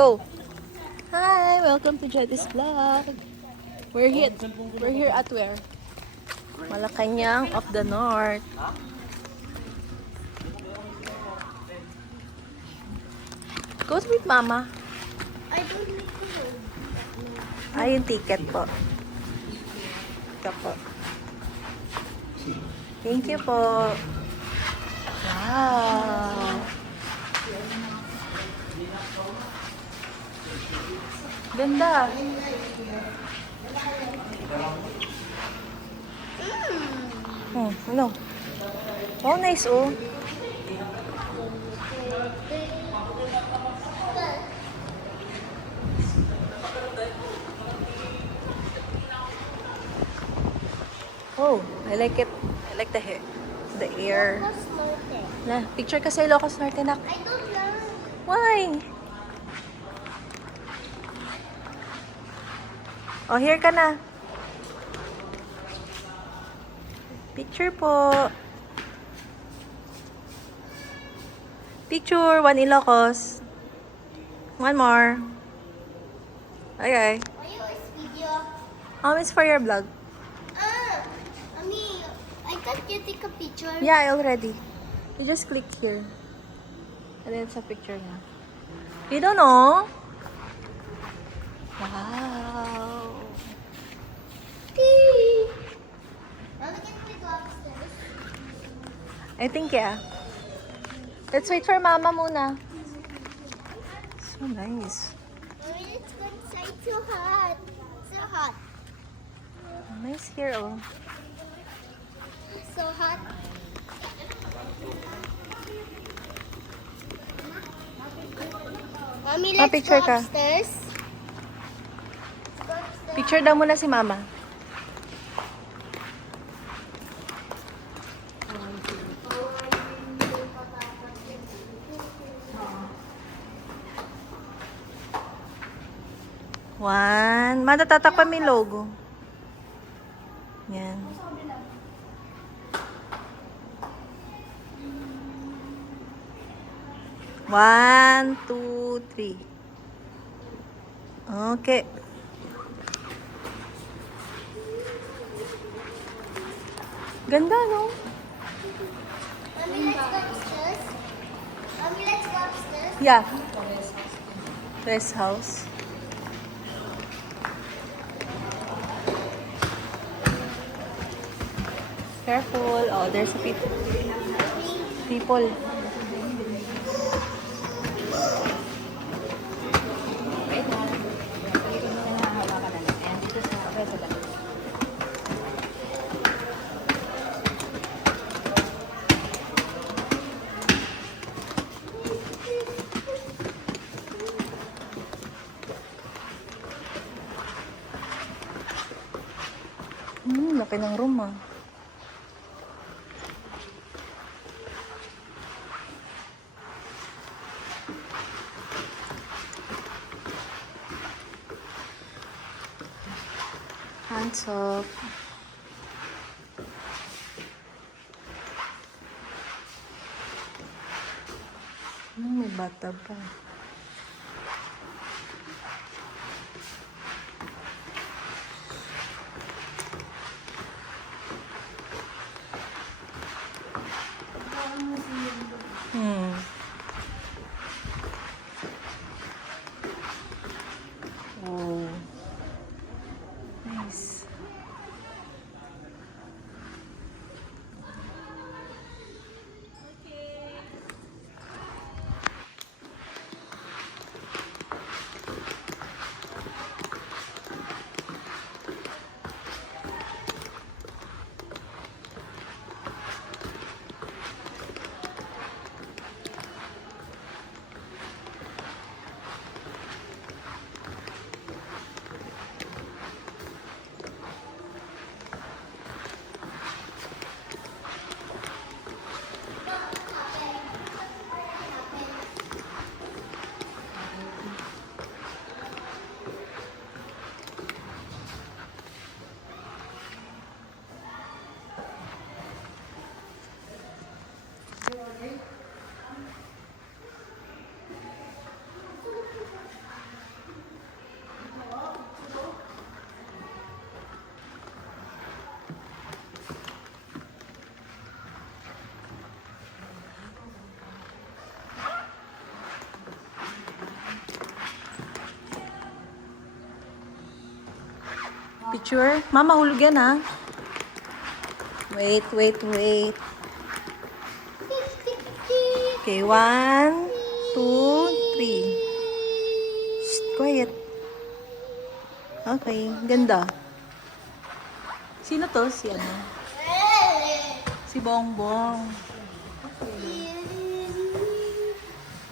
Go! Hi! Welcome to Jeddy's Vlog. We're here at where? Malacanang of the North. Go with Mama. I don't need to know. Yung ticket po. Ito po. Thank you po. Wow! Ganda. Ano? Oh, nice oh. Oh, I like it. I like the hair. The air. Na, picture ka sa Ilocos Norte, nak. I don't know. Why? Oh, here ka na. Picture po. Picture. One Ilocos. One more. Okay. Why you always video? It's for your vlog. Mommy, I can't you take a picture? Yeah, already. You just click here. And then it's a picture na. You don't know? Wow. Mommy, can we go upstairs? I think, yeah. Let's wait for Mama muna. So nice. Mommy, let's go inside. So hot. So hot. Nice here, oh. So hot. Mommy, let's picture go ka. upstairs. Picture daw muna si Mama. One. Matatatakpan mo yung logo. Yan. One, two, three. Okay. Ganda, no? Mommy, let's go upstairs. Mommy, let's go upstairs. Yeah. Rest house. Careful. Oh, there's a people. Laki ng room ah. Hands off. May bathtub pa. Oh. Nice. Picture? Mama, hulog yan ha. Wait. Okay, 1, 2, 3. Shh, quiet. Okay, ganda. Sino to? Si ano? Si Bongbong.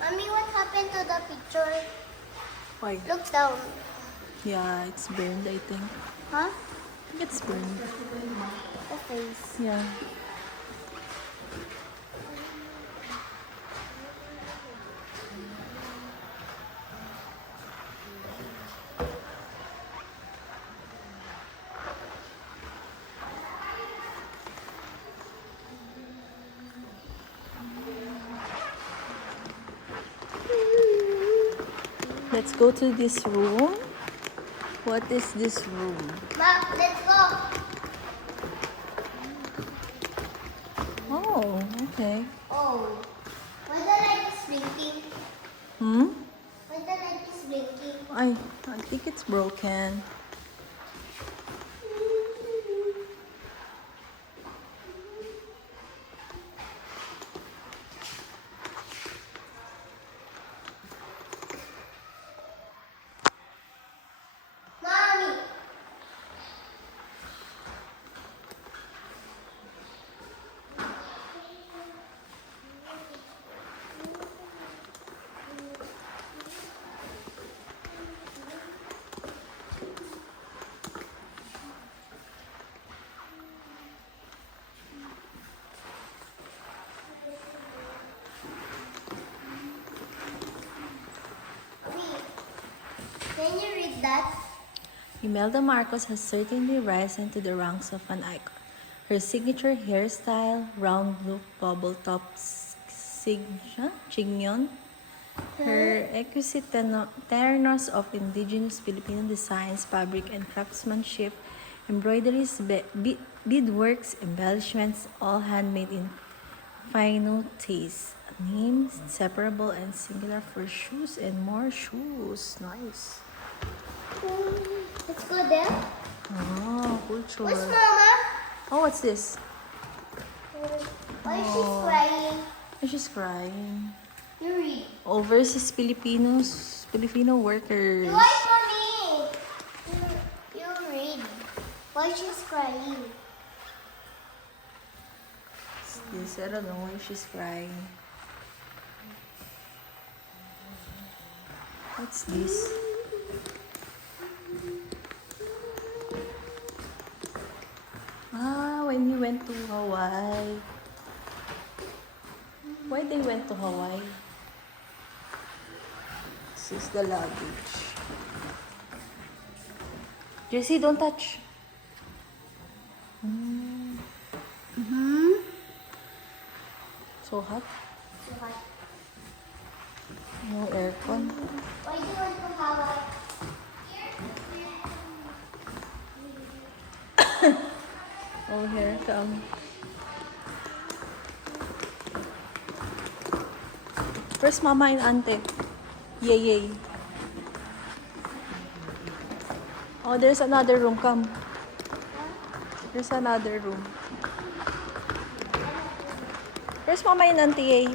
Mommy, what happened to the picture? Why? Look down. Yeah, it's burned, I think. Huh? It's burned. The face. Yeah. Let's go to this room. What is this room? Ma, let's go. Oh, okay. Oh, why the light is blinking? Hmm? Why the light is blinking? I think it's broken. Mommy. Can you read that? Imelda Marcos has certainly risen to the ranks of an icon. Her signature hairstyle, round look, bubble top chignon, her exquisite ternos of indigenous Filipino designs, fabric and craftsmanship, embroideries, beadworks, embellishments, all handmade in fino taste. Names separable and singular for shoes and more shoes. Nice. Let's go there. Oh, culture. Where's Mama? Oh, what's this? Why is she crying? She's crying. You read. Overseas Filipino workers. Why, Mommy? You read. Why she's crying? Yes, I don't know why she's crying. What's this? Ah, when he went to Hawaii. Why they went to Hawaii? This is the luggage. Jessie, don't touch. So hot. So hot. No aircon. Why do you want to Hawaii? Oh, here come. Where's Mama and Ante? Yay. Oh, there's another room. Come. There's another room. Where's Mama and Auntie Yay?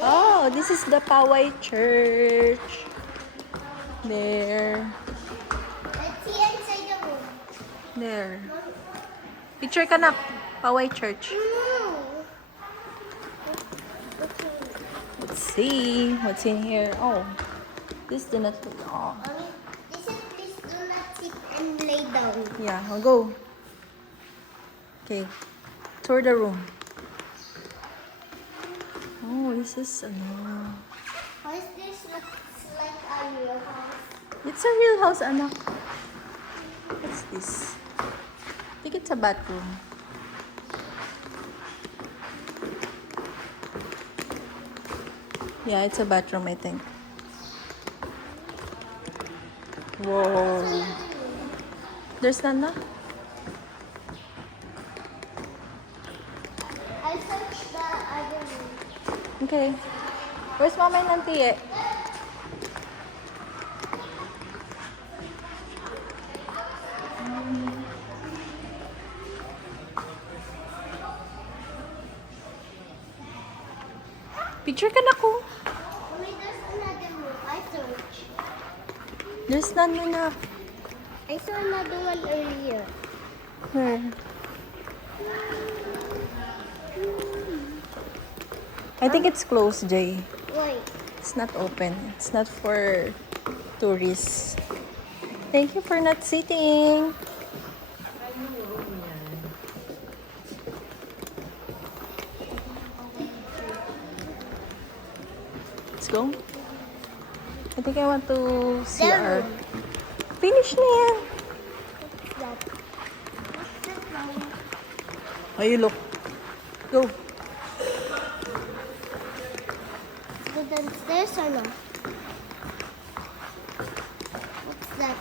Oh, this is the Poway Church. There. Let's see inside the room. There. Picture ka na. Poway Church. Let's see what's in here. Oh, this do not. Oh, Mommy, this is please do not sit and lay down. yeah. I'll go. Okay. Tour the room. Oh, this is Why is this looks like a real house? It's a real house, anak. What's this? I think it's a bathroom. Yeah, it's a bathroom, I think. Whoa. There's none na? I searched the other room. Okay. Where's Mama and Auntie? Picture ka na ko. Mommy, there's another room. I search. There's none na. I saw another one earlier. Where? I think it's closed, Jay. Wait. It's not open. It's not for tourists. Thank you for not sitting. Let's go. I think I want to see That our... room. Finish na yan. What's that? What's that flower? Oh, you look. Go. Go downstairs or no? What's that?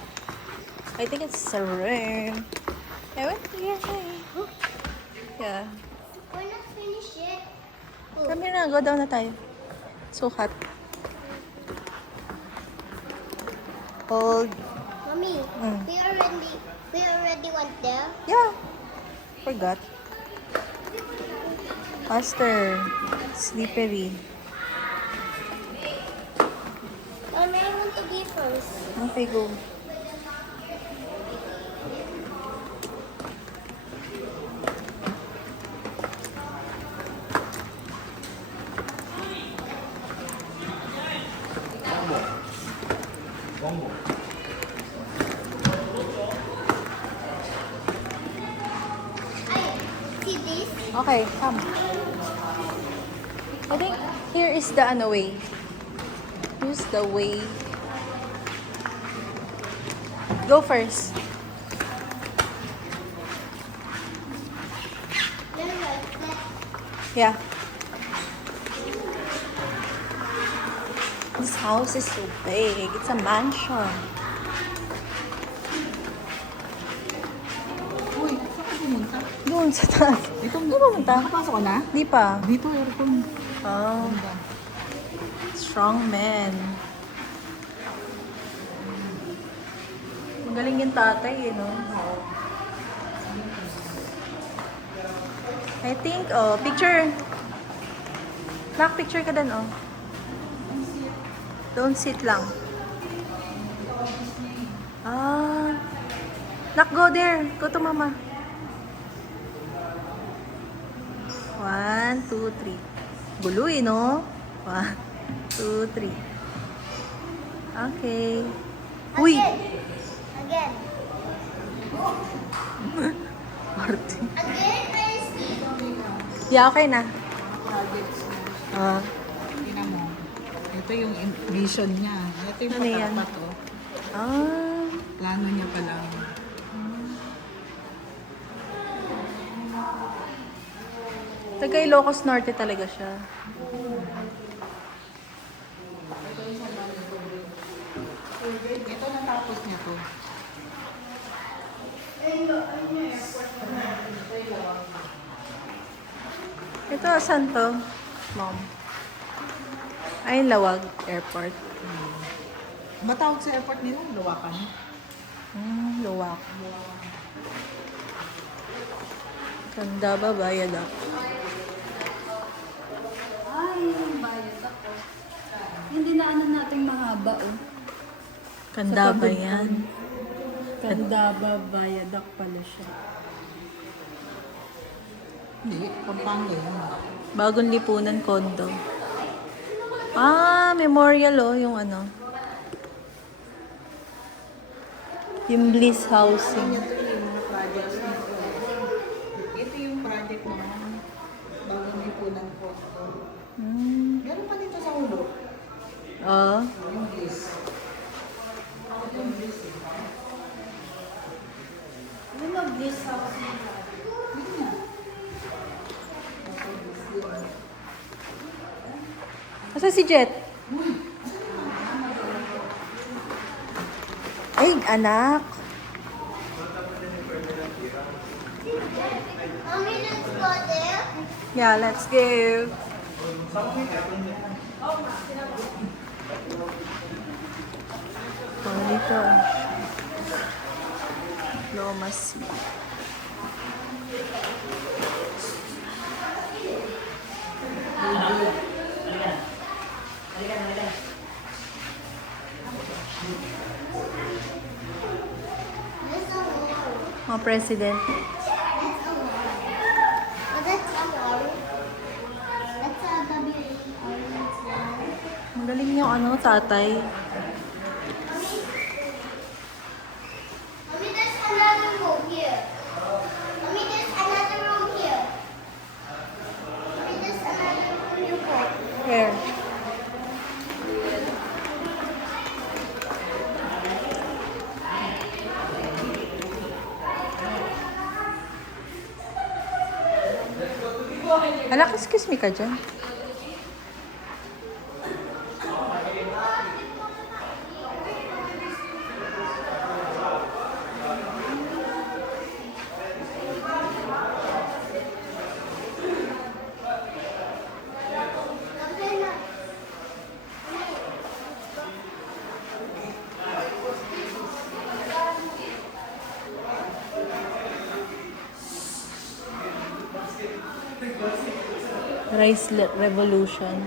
I think it's a room. I went here. Yeah. We're not finished yet. Oh. Come here na. Go down na tayo. So hot. Hold. Mommy, Mm. we already went there. Yeah. Forgot. Faster. Slippery. Mommy, I want to be first. Okay, go. See this? Okay, come. I think here is the way. Use the way. Go first. Then right, Yeah. This house is so big. It's a mansion. Uy, saan ka pumunta? Doon sa taas. Dito, Ano pumunta? nakapasok ka na? Di pa. Dito, aircon. Oh, strong man. Magaling yung tatay, no? I think, picture. Nak, picture ka din, oh. Don't sit lang. Ah. Nak, go there. Go to mama. 1, 2, 3. Buluy, no? 1, 2, 3. Okay. Uy! again. Martin. Again, where is he? Yeah, okay na. Projects na. Ah. Tingnan mo. Ito yung vision niya. Ito yung Ano yan? patak to. Ah. Plano niya pa lang. Taga Ilocos Norte talaga siya. Ito natapos niya to. Ito, saan to? Mom. Ay, Lawag Airport. Matawag sa airport nila, Lawakan. Luwak. Ganda ba? Bayad ako. Ay, yung bayad ako. Hindi na ano natin mahaba, oh. Ganda Sa ba pabugkan. yan? Kandaba Viaduct pala siya. Hindi, Pampanga yan. Bagong lipunan condo. Ah, memorial oh, yung ano. Yung Bliss Housing. Ito yung mga projects nito. Ito yung project mo. Bagong lipunan ko. Meron pa dito sa ulo. Oh. Yung bliss. Yung bliss. Ano ba Bliss House? Asa si Jet? Ay, anak. Mommy, let's go there. Yeah, let's go. Oh, dito. Lomas. There's a wall. Mga president. That's a wall. Oh, that's a wall. That's a orange wall. Magaling yung ano, tatay. Mommy, there's another room here. Mommy, there's another room here. Mommy, there's another room you go. Where? Hala, excuse me ka dyan. Okay na. Revolution.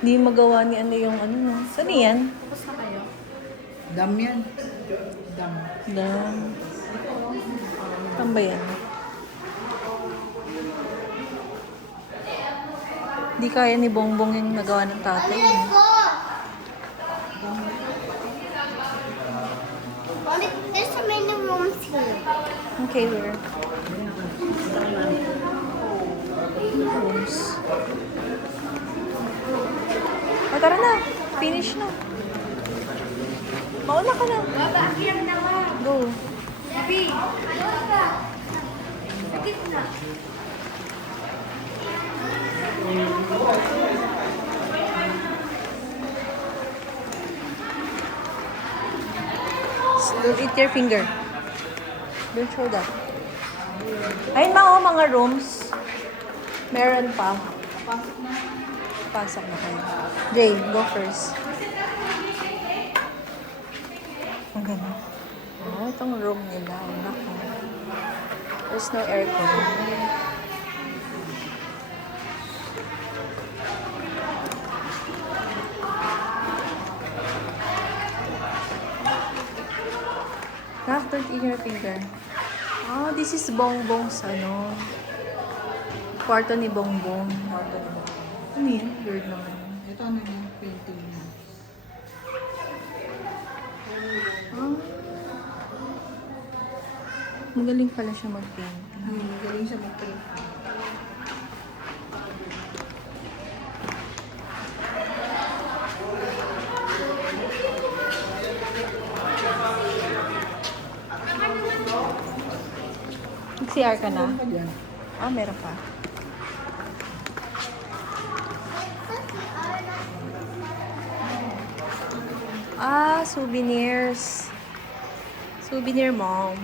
Hindi magawa ni ano yung ano no. Saan yan? Tapos na kayo? Dam yan. Dam. Dam. Saan ba yan? Hindi kaya ni Bongbong yung nagawa ng tatay. Mommy, let's go. Mommy, there's so many rooms here. Okay, where? Rooms. O, tara na. Finish na. Mauna ka na. Baba, akyat na ka. Go. Sabi. Baba. Sakit na. Eat your finger. Don't show that. Ayun ba, oh, mga rooms. Meron pa. Pasok na kayo. Jay, go first. Ang ganda. Oh, itong room nila. Naku. There's no aircon. Nak, don't eat your finger. Oh, this is Bongbong's ano. Kwarto ni Bongbong. Ano yun? Weird naman. Ito ano yung painting niya. Ah. Magaling pala siya mag-painting. Galing siya mag-paint. Nag-CR ka na? Ano pa dyan? Ah, meron pa. Ah, souvenirs. Souvenir mom.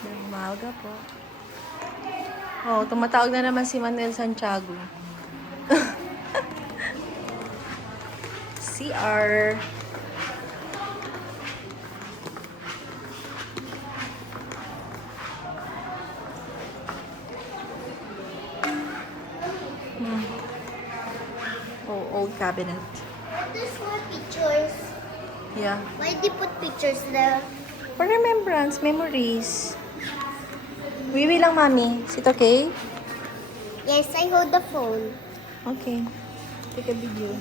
Umaga po. Oh, tumatawag na naman si Manuel Santiago. CR. Oh, old cabinet. There's more pictures. Yeah. Why did you put pictures there? For remembrance, memories. Wiwi lang, mami. Is it okay? Yes, I hold the phone. Okay. Take a video.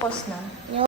Pause na.